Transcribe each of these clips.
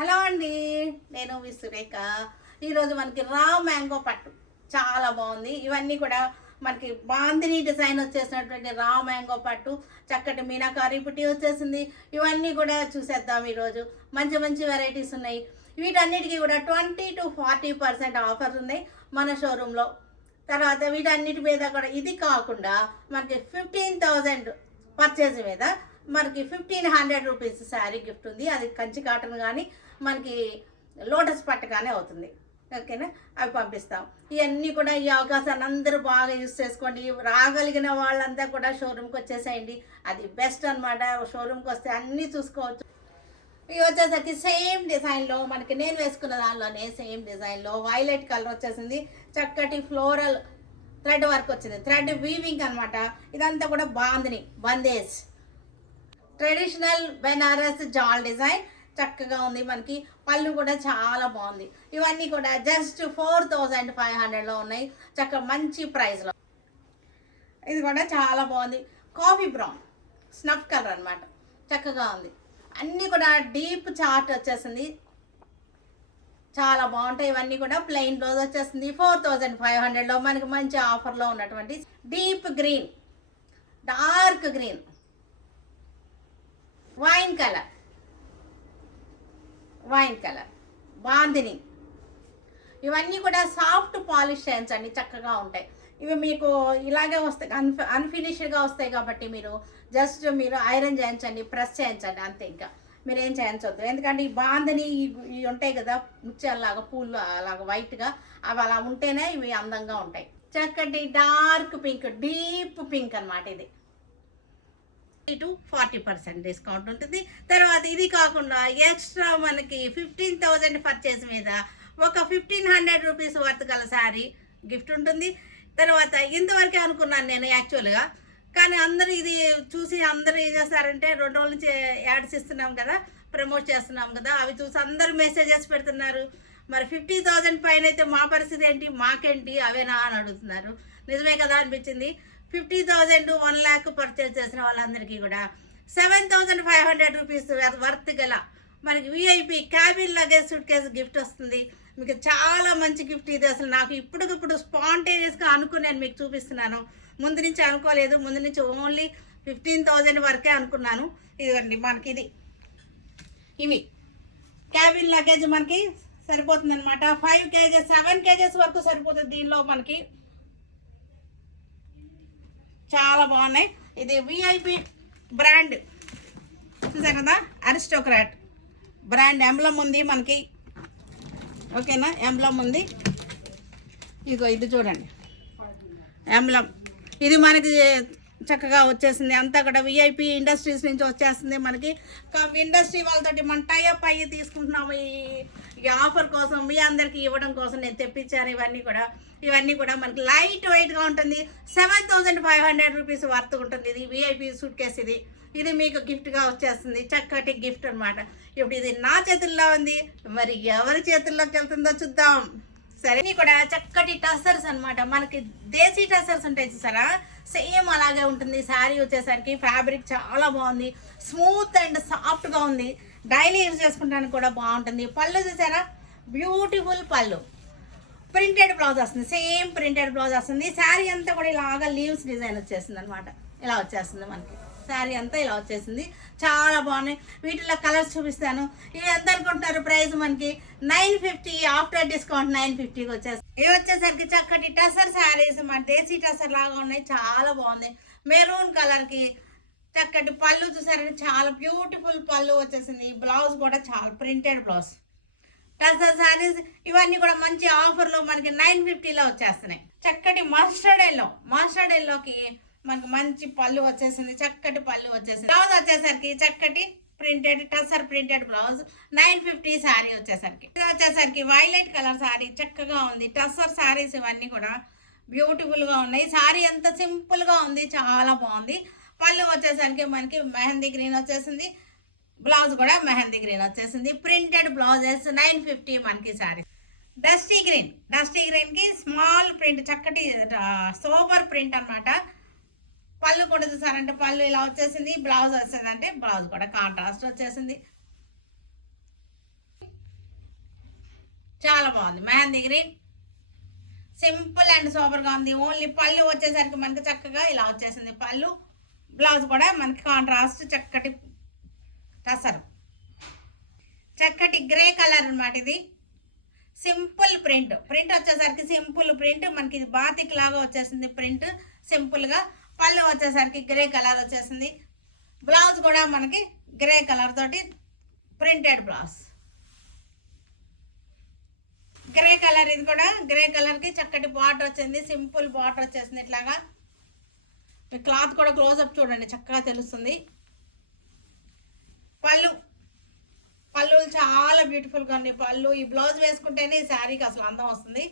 Hello అండి, నేను మీ సురేఖ. ఈరోజు మనకి రా మ్యాంగో పట్టు చాలా బాగుంది. ఇవన్నీ కూడా మనకి బాందిని డిజైన్ వచ్చేసినటువంటి రా మ్యాంగో పట్టు, చక్కటి మీనాకారి పుట్టి వచ్చేసింది. ఇవన్నీ కూడా చూసేద్దాం. ఈరోజు మంచి మంచి వెరైటీస్ ఉన్నాయి. వీటన్నిటికీ కూడా 20 to 40% ఆఫర్స్ ఉన్నాయి మన షోరూంలో. తర్వాత వీటన్నిటి మీద కూడా ఇది కాకుండా మనకి 15,000 పర్చేజ్ మీద మనకి 1,500 రూపీస్ శారీ గిఫ్ట్ ఉంది. అది కంచి కాటన్ కానీ మనకి లోటస్ పట్టు కానీ అవుతుంది. ఓకేనా, అవి పంపిస్తాం. ఇవన్నీ కూడా ఈ అవకాశాన్ని అందరూ బాగా యూజ్ చేసుకోండి. రాగలిగిన వాళ్ళంతా కూడా షోరూమ్కి వచ్చేసేయండి. అది బెస్ట్ అనమాట. షోరూమ్కి వస్తే అన్నీ చూసుకోవచ్చు. ఇవి వచ్చేసరికి సేమ్ డిజైన్లో మనకి నేను వేసుకున్న దానిలోనే సేమ్ డిజైన్లో వైలెట్ కలర్ వచ్చేసింది. చక్కటి ఫ్లోరల్ థ్రెడ్ వర్క్ వచ్చింది. థ్రెడ్ వీవింగ్ అనమాట. ఇదంతా కూడా బాందిని బందేజ్ ట్రెడిషనల్ బెనారస్ జాల్ డిజైన్ చక్కగా ఉంది. మనకి పళ్ళు కూడా చాలా బాగుంది. ఇవన్నీ కూడా జస్ట్ 4,500లో ఉన్నాయి. చక్కగా మంచి ప్రైస్లో. ఇది కూడా చాలా బాగుంది. కాఫీ బ్రౌన్ స్నఫ్ కలర్ అనమాట. చక్కగా ఉంది. అన్నీ కూడా డీప్ చార్ట్ వచ్చేసింది. చాలా బాగుంటాయి. ఇవన్నీ కూడా ప్లెయిన్ బ్లౌజ్ వచ్చేస్తుంది. 4,500లో మనకి మంచి ఆఫర్లో ఉన్నటువంటి deep green, dark green, wine colour bandhani. ఇవన్నీ కూడా సాఫ్ట్ పాలిష్ చేయించండి, చక్కగా ఉంటాయి. ఇవి మీకు ఇలాగే వస్తాయి, అన్ఫినిష్డ్గా వస్తాయి. కాబట్టి మీరు ఐరన్ చేయించండి, ప్రెస్ చేయించండి, అంతే. ఇంకా మీరేం చేయించవద్దు. ఎందుకంటే ఈ బాందిని ఇవి ఉంటాయి కదా, ముత్యాలలాగా పూలు అలాగా వైట్గా, అవి అలా ఉంటేనే ఇవి అందంగా ఉంటాయి. చక్కటి డార్క్ పింక్, డీప్ పింక్ అనమాట. ఇది 40% డిస్కౌంట్ ఉంటుంది. తర్వాత ఇది కాకుండా ఎక్స్ట్రా మనకి 15,000 పర్చేస్ మీద ఒక 1,500 రూపీస్ వర్త్ గల శారీ గిఫ్ట్ ఉంటుంది. తర్వాత ఇంతవరకే అనుకున్నాను నేను యాక్చువల్గా, కానీ అందరూ ఇది చూసి అందరూ ఏం చేస్తారంటే 2 రోజుల నుంచి యాడ్స్ ఇస్తున్నాం కదా, ప్రమోట్ చేస్తున్నాం కదా, అవి చూసి అందరూ మెసేజెస్ పెడుతున్నారు. మరి 50,000 పైన అయితే మా పరిస్థితి ఏంటి, మాకేంటి, అవేనా అని అడుగుతున్నారు. నిజమే కదా అనిపించింది. 50,000 1 lakh పర్చేజ్ చేసిన వాళ్ళందరికీ కూడా 7,500 రూపీస్ వర్త్ గల మనకి VIP cabin luggage suit case gift వస్తుంది. మీకు చాలా మంచి గిఫ్ట్ ఇది. అసలు నాకు ఇప్పుడు స్పాంటేనియస్గా అనుకుని నేను మీకు చూపిస్తున్నాను. ముందు నుంచి అనుకోలేదు. ముందు నుంచి ఓన్లీ 15,000 వరకే అనుకున్నాను. ఇదిగోండి మనకి ఇవి క్యాబిన్ లగేజ్ మనకి సరిపోతుంది అనమాట. 5 kgs 7 kgs వరకు సరిపోతుంది. దీనిలో మనకి చాలా బాగున్నాయి. ఇది విఐపి బ్రాండ్ చూసారు కదా, అరిస్టోక్రాట్ బ్రాండ్ ఎంబ్లమ్ ఉంది మనకి. ఓకేనా, ఎంబ్లమ్ ఉంది. ఇది చూడండి ఎంబ్లమ్. ఇది మనకి చక్కగా వచ్చేసింది. అంతా కూడా విఐపి ఇండస్ట్రీస్ నుంచి వచ్చేస్తుంది. మనకి ఇండస్ట్రీ వాళ్ళతోటి మన టైఅప్ అయ్యి తీసుకుంటున్నాము. ఈ ఆఫర్ కోసం మీ అందరికీ ఇవ్వడం కోసం నేను తెప్పించాను. ఇవన్నీ కూడా మనకి లైట్ వెయిట్గా ఉంటుంది. 7,500 రూపీస్ వర్త్ ఉంటుంది. ఇది విఐపి సూట్ కేసు. ఇది మీకు గిఫ్ట్గా వచ్చేస్తుంది. చక్కటి గిఫ్ట్ అనమాట. ఇప్పుడు ఇది నా చేతుల్లో ఉంది, మరి ఎవరి చేతుల్లోకి వెళ్తుందో చూద్దాం. సరే, ఇది కూడా చక్కటి టసర్స్ అనమాట. మనకి దేశీ టసర్స్ ఉంటాయి చూసారా, సేమ్ అలాగే ఉంటుంది. శారీ వచ్చేసరికి ఫ్యాబ్రిక్ చాలా బాగుంది. స్మూత్ అండ్ సాఫ్ట్గా ఉంది. డైలీ యూజ్ చేసుకుంటానికి కూడా బాగుంటుంది. పళ్ళు చూసారా, బ్యూటిఫుల్ పళ్ళు. ప్రింటెడ్ బ్లౌజ్ వస్తుంది. సేమ్ ప్రింటెడ్ బ్లౌజ్ వస్తుంది. శారీ అంతా కూడా ఇలాగా లీవ్స్ డిజైన్ వచ్చేస్తుంది అనమాట. ఇలా వచ్చేస్తుంది మనకి శారీ అంతా ఇలా వచ్చేసింది. చాలా బాగున్నాయి. వీటిలో కలర్స్ చూపిస్తాను. ఇవి ఎంత అనుకుంటున్నారు ప్రైస్? మనకి 950, ఆఫ్టర్ డిస్కౌంట్ 950కి వచ్చేసి. ఇవి వచ్చేసరికి చక్కటి టసర్ శారీస్, మన దేశీ టసర్ లాగా ఉన్నాయి. చాలా బాగుంది. మెరూన్ కలర్కి చక్కటి పళ్ళు చూసారంటే చాలా బ్యూటిఫుల్ పళ్ళు వచ్చేసింది. బ్లౌజ్ కూడా చాలా ప్రింటెడ్ బ్లౌజ్. టసర్ శారీస్ ఇవన్నీ కూడా మంచి ఆఫర్లో మనకి 950లో వచ్చేస్తున్నాయి. చక్కటి మస్టర్డ్ ఎల్లోకి మనకి మంచి పళ్ళు వచ్చేసింది. చక్కటి పళ్ళు వచ్చేసింది. బ్లౌజ్ వచ్చేసరికి చక్కటి printed tussar printed blouse. 950 sari వచ్చేసరికి. ఇది వచ్చేసరికి వైలెట్ కలర్ శారీ చక్కగా ఉంది. టసర్ శారీస్ ఇవన్నీ కూడా బ్యూటిఫుల్గా ఉన్నాయి. శారీ అంత సింపుల్గా ఉంది, చాలా బాగుంది. పళ్ళు వచ్చేసరికి మనకి మెహందీ గ్రీన్ వచ్చేసింది. బ్లౌజ్ కూడా మెహందీ గ్రీన్ వచ్చేసింది. ప్రింటెడ్ బ్లౌజెస్ 950 మనకి శారీ. డస్టీ గ్రీన్కి స్మాల్ ప్రింట్, చక్కటి సోబర్ ప్రింట్ అనమాట. పళ్ళు కూడా చూసారంటే పళ్ళు ఇలా వచ్చేసింది. బ్లౌజ్ వచ్చేదంటే బ్లౌజ్ కూడా కాంట్రాస్ట్ వచ్చేసింది. చాలా బాగుంది. మెహందీ గ్రీన్ సింపుల్ అండ్ సూపర్గా ఉంది. ఓన్లీ పళ్ళు వచ్చేసరికి మనకి చక్కగా ఇలా వచ్చేసింది పళ్ళు. బ్లౌజ్ కూడా మనకి కాంట్రాస్ట్ చక్కటి టసరు, చక్కటి గ్రే కలర్ అనమాట. ఇది సింపుల్ ప్రింట్ వచ్చేసరికి సింపుల్ ప్రింట్ మనకి ఇది బాతిక్ లాగా వచ్చేసింది ప్రింట్ సింపుల్గా. పళ్ళు వచ్చేసరికి గ్రే కలర్ వచ్చేసింది. బ్లౌజ్ కూడా మనకి గ్రే కలర్ తోటి ప్రింటెడ్ బ్లౌజ్. గ్రే కలర్, ఇది కూడా గ్రే కలర్కి చక్కటి బార్డర్ వచ్చింది, సింపుల్ బార్డర్ వచ్చేసింది ఇట్లాగా. మీ క్లాత్ కూడా క్లోజప్ చూడండి చక్కగా తెలుస్తుంది. పళ్ళు చాలా బ్యూటిఫుల్గా ఉంది పళ్ళు. ఈ బ్లౌజ్ వేసుకుంటేనే ఈ శారీకి అసలు అందం వస్తుంది.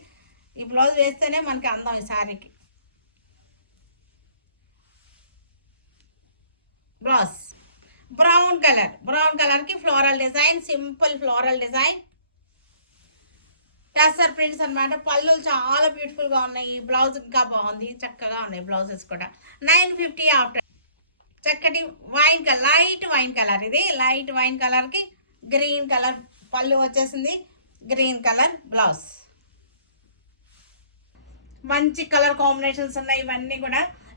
ఈ బ్లౌజ్ వేస్తేనే మనకి అందం ఈ శారీకి. బ్లౌజ్ బ్రౌన్ కలర్కి floral design, simple floral design, tussar prints అనమాట. పళ్ళు చాలా బ్యూటిఫుల్గా ఉన్నాయి. బ్లౌజ్ ఇంకా బాగుంది, చక్కగా ఉన్నాయి బ్లౌజెస్ కూడా. 950 ఆఫ్టర్. చక్కటి wine colour, light wine colour. ఇది లైట్ వైన్ కలర్కి గ్రీన్ కలర్ పళ్ళు వచ్చేసింది, గ్రీన్ కలర్ బ్లౌజ్. మంచి కలర్ కాంబినేషన్స్ ఉన్నాయి.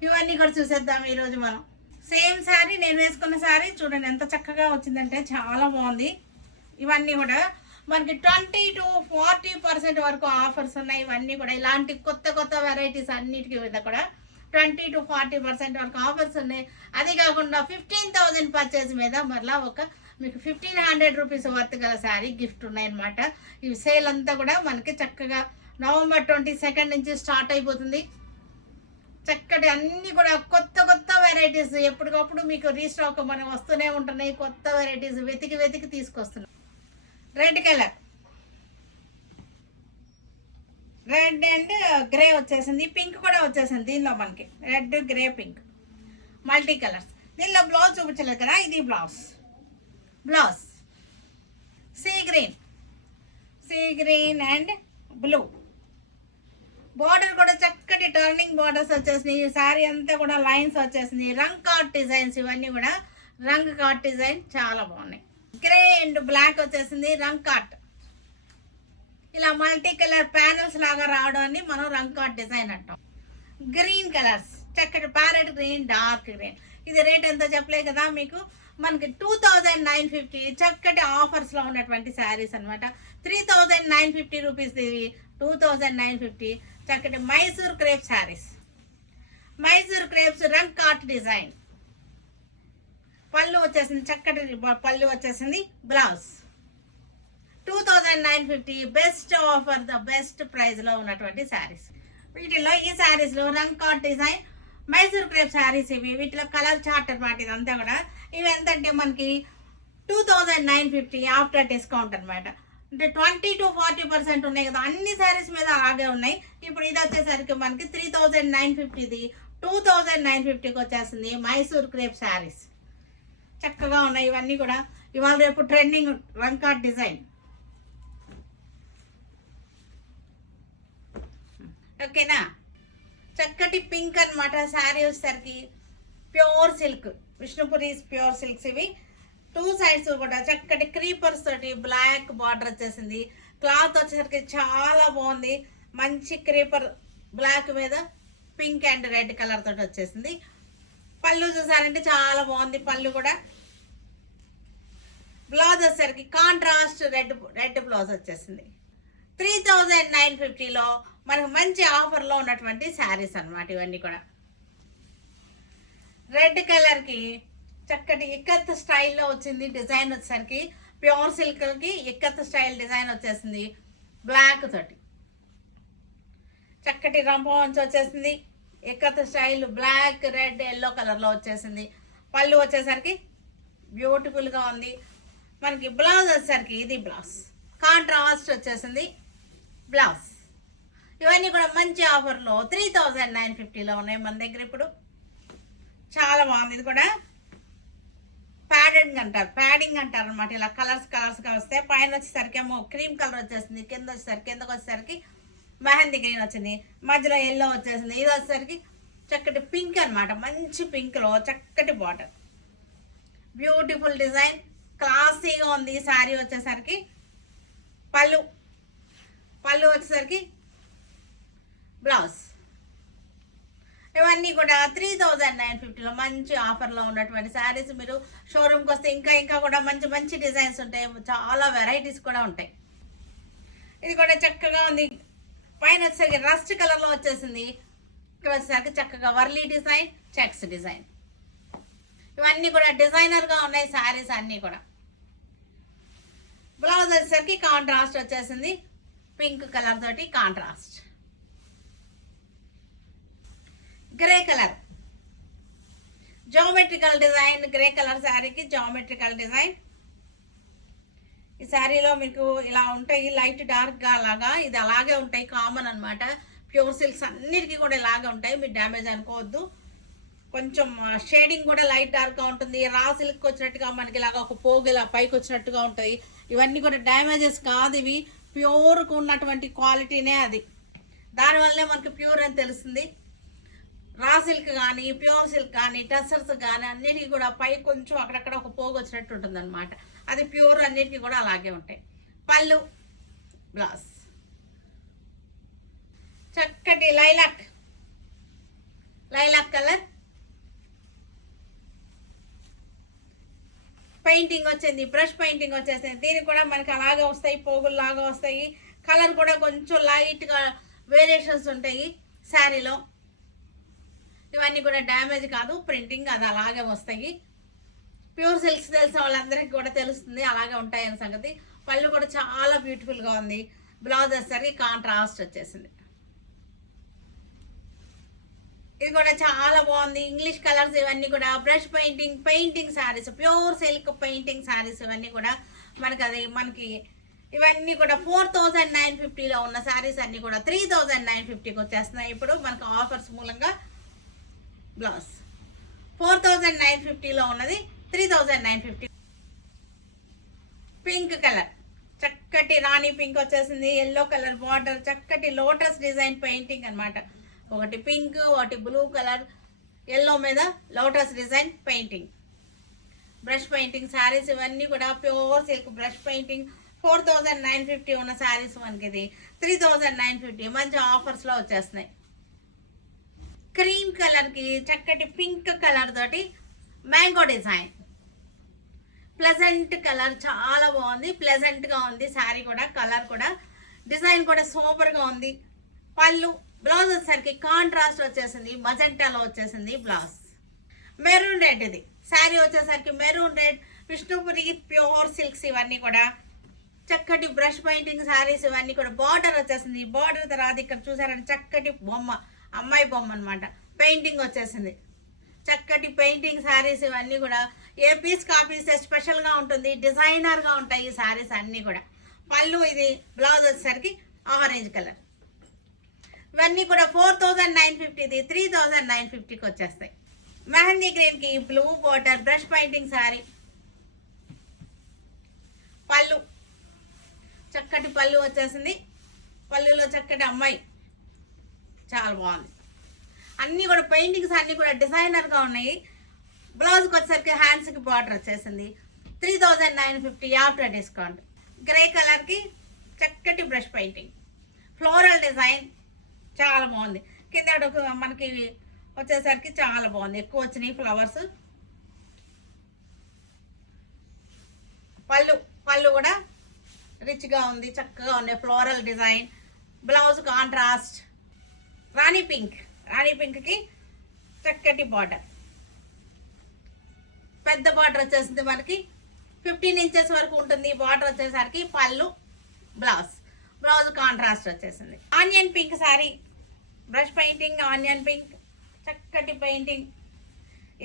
ఇవన్నీ కూడా చూసేద్దాం ఈరోజు మనం. సేమ్ శారీ, నేను వేసుకున్న శారీ చూడండి ఎంత చక్కగా వచ్చిందంటే చాలా బాగుంది. ఇవన్నీ కూడా మనకి 20 to 40% వరకు ఆఫర్స్ ఉన్నాయి. ఇవన్నీ కూడా ఇలాంటి కొత్త వెరైటీస్ అన్నిటికీ కూడా 20 to 40% వరకు ఆఫర్స్ ఉన్నాయి. అది కాకుండా 15,000 పర్చేజ్ మీద మరలా మీకు 1,500 రూపీస్ వర్త్ గల శారీ గిఫ్ట్ ఉన్నాయన్నమాట. ఈ సేల్ అంతా కూడా మనకి చక్కగా నవంబర్ 22 నుంచి స్టార్ట్ అయిపోతుంది. చక్కటి అన్నీ కూడా కొత్త వెరైటీస్ ఎప్పటికప్పుడు మీకు రీస్టాక్ మనం వస్తూనే ఉంటున్నాయి. కొత్త వెరైటీస్ వెతికి తీసుకొస్తున్నాం. Red colour, red and grey వచ్చేసింది. పింక్ కూడా వచ్చేసింది దీనిలో మనకి. Red, grey, pink multi colours. దీనిలో బ్లౌజ్ చూపించలేదు కదా, ఇది blouse sea green and blue. Border కూడా చక్కటి టర్నింగ్ బార్డర్స్ వచ్చేసినాయి. ఈ శారీ అంతా కూడా లైన్స్ వచ్చేసినాయి. రంగ్ కార్ట్ డిజైన్స్, ఇవన్నీ కూడా రంగ్ కార్ట్ డిజైన్ చాలా బాగున్నాయి. గ్రే అండ్ బ్లాక్ వచ్చేసింది రంగ్ కార్ట్. ఇలా మల్టీ కలర్ ప్యానల్స్ లాగా రావడాన్ని మనం రంగ్ కార్ట్ డిజైన్ అంటాం. గ్రీన్ కలర్స్, చక్కటి ప్యారెట్ గ్రీన్, డార్క్ గ్రీన్. ఇది రేట్ ఎంతో చెప్పలే కదా మీకు. మనకి 2,950 చక్కటి ఆఫర్స్లో ఉన్నటువంటి శారీస్ అనమాట. 3,950 రూపీస్ ఇవి, 2,950 చక్కటి మైసూర్ క్రేప్ శారీస్. మైసూర్ క్రేప్స్ రంగ్ కార్ట్ డిజైన్. పళ్ళు వచ్చేసింది, చక్కటి పళ్ళు వచ్చేసింది. Blouse 2,950 best offer, the best ప్రైస్లో ఉన్నటువంటి శారీస్. వీటిలో ఈ శారీస్లో రంగ్ కార్ట్ డిజైన్ మైసూర్ క్రేప్ శారీస్ ఇవి. వీటిలో కలర్ చార్ట్ అనమాట ఇదంతా కూడా. ఇవి ఎంతంటే మనకి 2,950 ఆఫ్టర్ డిస్కౌంట్ అనమాట. అంటే 20 to 40% ఉన్నాయి కదా, అన్ని శారీస్ మీద అలాగే ఉన్నాయి. ఇప్పుడు ఇది వచ్చేసరికి మనకి 3,950ది 2,950కి వచ్చేస్తుంది. మైసూర్ క్రేప్ శారీస్ చక్కగా ఉన్నాయి. ఇవన్నీ కూడా ఇవాళ రేపు ట్రెండింగ్ రంగ్ కార్ట్ డిజైన్. ఓకేనా. చక్కటి పింక్ అనమాట శారీ వచ్చేసరికి. Pure silk, Vishnupuri pure silks ఇవి. 2 సైడ్స్ కూడా చక్కటి క్రీపర్స్ తోటి బ్లాక్ బార్డర్ వచ్చేసింది. క్లాత్ వచ్చేసరికి చాలా బాగుంది. మంచి క్రీపర్ బ్లాక్ మీద పింక్ అండ్ రెడ్ కలర్ తోటి వచ్చేసింది. పళ్ళు చూసారంటే చాలా బాగుంది పళ్ళు కూడా. బ్లౌజ్ వచ్చేసరికి కాంట్రాస్ట్ రెడ్ బ్లౌజ్ వచ్చేసింది. 3,950లో మనకు మంచి ఆఫర్లో ఉన్నటువంటి శారీస్ అనమాట ఇవన్నీ కూడా. రెడ్ కలర్కి చక్కటి ఇక్కత్ స్టైల్లో వచ్చింది డిజైన్ వచ్చేసరికి. ప్యూర్ సిల్క్కి ఇక్కత్ స్టైల్ డిజైన్ వచ్చేసింది బ్లాక్ తోటి. చక్కటి రంపంచి వచ్చేసింది. Ikat style black, red, yellow కలర్లో వచ్చేసింది. పళ్ళు వచ్చేసరికి బ్యూటిఫుల్గా ఉంది. మనకి బ్లౌజ్ వచ్చేసరికి ఇది బ్లౌజ్ కాంట్రాస్ట్ వచ్చేసింది బ్లౌజ్. ఇవన్నీ కూడా మంచి ఆఫర్లో 3,950లో ఉన్నాయి మన దగ్గర ఇప్పుడు. చాలా బాగుంది. ఇది కూడా ప్యాడింగ్ అంటారు అనమాట. ఇలా కలర్స్గా వస్తే పైన వచ్చేసరికి ఏమో క్రీమ్ కలర్ వచ్చేసింది, కిందకి వచ్చేసరికి మెహందీ గ్రీన్ వచ్చింది, మధ్యలో ఎల్లో వచ్చేసింది. ఇది వచ్చేసరికి చక్కటి పింక్ అనమాట. మంచి పింక్లో చక్కటి బార్డర్, బ్యూటిఫుల్ డిజైన్, క్లాసీగా ఉంది శారీ వచ్చేసరికి. పళ్ళు పళ్ళు వచ్చేసరికి బ్లౌజ్. ఇవన్నీ కూడా 3950లో మంచి ఆఫర్లో ఉన్నటువంటి శారీస్. మీరు షోరూమ్కి వస్తే ఇంకా ఇంకా కూడా మంచి మంచి డిజైన్స్ ఉంటాయి, చాలా వెరైటీస్ కూడా ఉంటాయి. ఇది కూడా చక్కగా ఉంది. పైన వచ్చేసరికి రస్ట్ కలర్లో వచ్చేసింది. ఇక్కడ వచ్చేసరికి చక్కగా వర్లీ డిజైన్, చెక్స్ డిజైన్. ఇవన్నీ కూడా డిజైనర్గా ఉన్నాయి శారీస్ అన్నీ కూడా. బ్లౌజ్ వచ్చేసరికి కాంట్రాస్ట్ వచ్చేసింది, పింక్ కలర్ తోటి contrast. Grey colour geometrical design, grey colour శారీకి జామెట్రికల్ డిజైన్. ఈ శారీలో మీకు ఇలా ఉంటాయి, లైట్ డార్క్గా అలాగా, ఇది అలాగే ఉంటాయి, కామన్ అనమాట. ప్యూర్ సిల్క్స్ అన్నిటికీ కూడా ఇలాగే ఉంటాయి, మీరు డ్యామేజ్ అనుకోవద్దు. కొంచెం షేడింగ్ కూడా లైట్ డార్క్గా ఉంటుంది. రా సిల్క్ వచ్చినట్టుగా మనకి ఇలాగ ఒక పోగు ఇలా పైకి వచ్చినట్టుగా ఉంటాయి. ఇవన్నీ కూడా డ్యామేజెస్ కాదు, ఇవి ప్యూర్కు ఉన్నటువంటి క్వాలిటీనే అది. దానివల్లనే మనకి ప్యూర్ అని తెలుస్తుంది. రా సిల్క్ కానీ, ప్యూర్ సిల్క్ కానీ, టసర్స్ కానీ అన్నిటికీ కూడా పై కొంచెం అక్కడక్కడ ఒక పోగు వచ్చినట్టు ఉంటుంది అనమాట. అది ప్యూర్, అన్నిటికీ కూడా అలాగే ఉంటాయి. పళ్ళు, బ్లౌజ్ చక్కటి లైలాక్ కలర్ పెయింటింగ్ వచ్చింది, బ్రష్ పెయింటింగ్ వచ్చేసింది. దీనికి కూడా మనకి అలాగే వస్తాయి, పోగుల్లాగా వస్తాయి. కలర్ కూడా కొంచెం లైట్గా వేరియేషన్స్ ఉంటాయి శారీలో. ఇవన్నీ కూడా డ్యామేజ్ కాదు, ప్రింటింగ్ అది అలాగే వస్తాయి. ప్యూర్ సిల్క్స్ తెలిసిన వాళ్ళందరికీ కూడా తెలుస్తుంది అలాగే ఉంటాయని సంగతి. పళ్ళు కూడా చాలా బ్యూటిఫుల్గా ఉంది. బ్లౌజ్ వచ్చేసరికి కాంట్రాస్ట్ వచ్చేసింది. ఇది కూడా చాలా బాగుంది. ఇంగ్లీష్ కలర్స్ ఇవన్నీ కూడా brush painting saris, pure silk painting saris ఇవన్నీ కూడా మనకి ఇవన్నీ కూడా 4950లో ఉన్న శారీస్ అన్నీ కూడా 3950కి వచ్చేస్తున్నాయి. ఇప్పుడు మనకు ఆఫర్స్ మూలంగా బ్లౌజ్ 4950లో ఉన్నది 3950. పింక్ కలర్ చక్కటి రాణి పింక్ వచ్చేసింది. ఎల్లో కలర్ బార్డర్, చక్కటి లోటస్ డిజైన్ పెయింటింగ్ అనమాట. ఒకటి పింక్, ఒకటి బ్లూ కలర్, ఎల్లో మీద lotus design painting. Brush painting saris ఇవన్నీ కూడా ప్యూర్ సిల్క్ బ్రష్ పెయింటింగ్. 4950 ఉన్న శారీస్ మనకి ఇది 3950 మంచి ఆఫర్స్లో వచ్చేస్తున్నాయి. క్రీమ్ కలర్కి చక్కటి పింక్ కలర్ తోటి మ్యాంగో డిజైన్, ప్లెజెంట్ కలర్, చాలా బాగుంది, ప్లెజెంట్గా ఉంది శారీ కూడా. కలర్ కూడా, డిజైన్ కూడా సూపర్గా ఉంది. పళ్ళు, బ్లౌజ్ వచ్చేసరికి కాంట్రాస్ట్ వచ్చేసింది, మజెంటాలో వచ్చేసింది బ్లౌజ్. మెరూన్ రెడ్ ఇది శారీ వచ్చేసరికి maroon red, Vishnupuri pure silks ఇవన్నీ కూడా చక్కటి బ్రష్ పెయింటింగ్ శారీస్ ఇవన్నీ కూడా. బార్డర్ వచ్చేసింది, బార్డర్ తర్వాత ఇక్కడ చూసారంటే చక్కటి బొమ్మ, అమ్మాయి బొమ్మ అనమాట, పెయింటింగ్ వచ్చేసింది. చక్కటి పెయింటింగ్ శారీస్ ఇవన్నీ కూడా ఏ పీస్ కాపీస్ స్పెషల్గా ఉంటుంది, డిజైనర్గా ఉంటాయి ఈ శారీస్ అన్నీ కూడా. పళ్ళు ఇది, బ్లౌజ్ వచ్చేసరికి ఆరెంజ్ కలర్. ఇవన్నీ కూడా 4950, 3950కి వచ్చేస్తాయి. మెహందీ గ్రీన్కి blue border brush painting sari. పళ్ళు చక్కటి పళ్ళు వచ్చేసింది. పళ్ళులో చక్కటి అమ్మాయి, చాలా బాగుంది. అన్నీ కూడా పెయింటింగ్స్ అన్నీ కూడా డిజైనర్గా ఉన్నాయి. బ్లౌజ్కి వచ్చేసరికి హ్యాండ్స్కి బార్డర్ వచ్చేసింది. 3950 ఆఫ్టర్ డిస్కౌంట్. గ్రే కలర్కి చక్కటి బ్రష్ పెయింటింగ్, ఫ్లోరల్ డిజైన్, చాలా బాగుంది. కింద మనకి వచ్చేసరికి చాలా బాగుంది, ఎక్కువ వచ్చినాయి ఫ్లవర్స్. పళ్ళు కూడా రిచ్గా ఉంది, చక్కగా ఉంది, ఫ్లోరల్ డిజైన్. బ్లౌజ్ కాంట్రాస్ట్ రాణి పింక్కి చక్కటి బార్డర్, పెద్ద బార్డర్ వచ్చేసింది మనకి 15 ఇంచెస్ వరకు ఉంటుంది బార్డర్ వచ్చేసరికి. పళ్ళు, బ్లౌజ్ కాంట్రాస్ట్ వచ్చేసింది. Onion pink sari, brush painting, onion pink, చక్కటి పెయింటింగ్.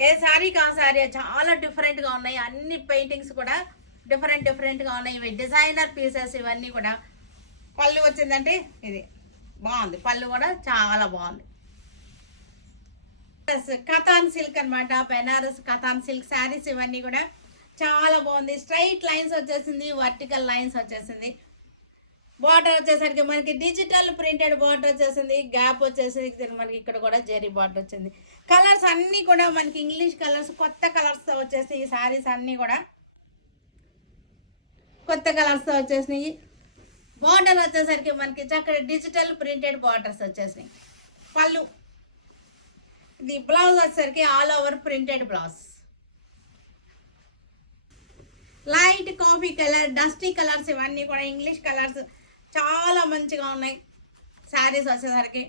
ఏ శారీకి ఆ శారీ చాలా డిఫరెంట్గా ఉన్నాయి. అన్ని పెయింటింగ్స్ కూడా డిఫరెంట్గా ఉన్నాయి. ఇవి డిజైనర్ పీసెస్ ఇవన్నీ కూడా. పళ్ళు వచ్చిందంటే ఇది బాగుంది, పళ్ళు కూడా చాలా బాగుంది. కథాన్ సిల్క్ అనమాట, బెనారస్ కథాన్ సిల్క్ శారీస్ ఇవన్నీ కూడా చాలా బాగుంది. స్ట్రైట్ లైన్స్ వచ్చేసింది, వర్టికల్ లైన్స్ వచ్చేసింది. బార్డర్ వచ్చేసరికి మనకి డిజిటల్ ప్రింటెడ్ బార్డర్ వచ్చేసింది, గ్యాప్ వచ్చేసింది. మనకి ఇక్కడ కూడా జెరీ బార్డర్ వచ్చింది. కలర్స్ అన్నీ కూడా మనకి ఇంగ్లీష్ కలర్స్, కొత్త కలర్స్తో వచ్చేసి ఈ శారీస్ అన్నీ కూడా కొత్త కలర్స్తో వచ్చేసినాయి. బార్డర్ వచ్చేసరికి మనకి చక్కటి డిజిటల్ ప్రింటెడ్ బార్డర్స్ వచ్చేసినాయి. పళ్ళు, ఇది బ్లౌజ్ వచ్చేసరికి all over printed blouse. Light coffee colour, dusty colours ఇవన్నీ కూడా ఇంగ్లీష్ కలర్స్ చాలా మంచిగా ఉన్నాయి. శారీస్ వచ్చేసరికి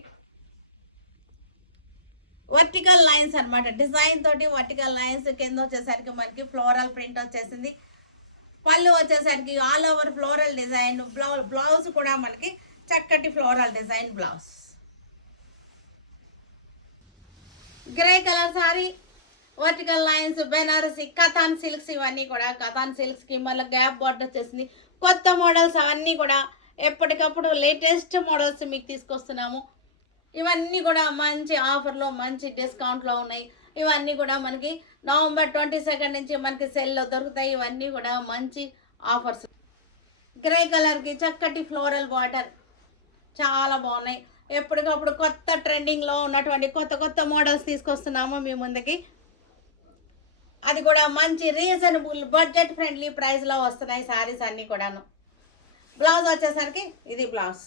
వర్టికల్ లైన్స్ అనమాట, డిజైన్ తోటి వర్టికల్ లైన్స్, కింద వచ్చేసరికి మనకి ఫ్లోరల్ ప్రింట్ వచ్చేసింది. పళ్ళు వచ్చేసరికి all over floral design, blouse కూడా మనకి చక్కటి floral design blouse. Grey colour sari, vertical lines, Banarasi, katan silks ఇవన్నీ కూడా కథాన్ సిల్క్స్కి మళ్ళీ గ్యాప్ బార్డర్ వచ్చేసింది. కొత్త మోడల్స్ అవన్నీ కూడా ఎప్పటికప్పుడు లేటెస్ట్ మోడల్స్ మీకు తీసుకొస్తున్నాము. ఇవన్నీ కూడా మంచి ఆఫర్లో మంచి డిస్కౌంట్లో ఉన్నాయి. ఇవన్నీ కూడా మనకి నవంబర్ 22 నుంచి మనకి సెల్లో దొరుకుతాయి. ఇవన్నీ కూడా మంచి ఆఫర్స్. గ్రే కలర్కి చక్కటి ఫ్లోరల్ బార్డర్ చాలా బాగున్నాయి. ఎప్పటికప్పుడు కొత్త ట్రెండింగ్లో ఉన్నటువంటి కొత్త కొత్త మోడల్స్ తీసుకొస్తున్నాము మీ ముందుకి. అది కూడా మంచి రీజనబుల్ బడ్జెట్ ఫ్రెండ్లీ ప్రైస్లో వస్తున్నాయి శారీస్ అన్నీ కూడాను. బ్లౌజ్ వచ్చేసరికి ఇది బ్లౌజ్.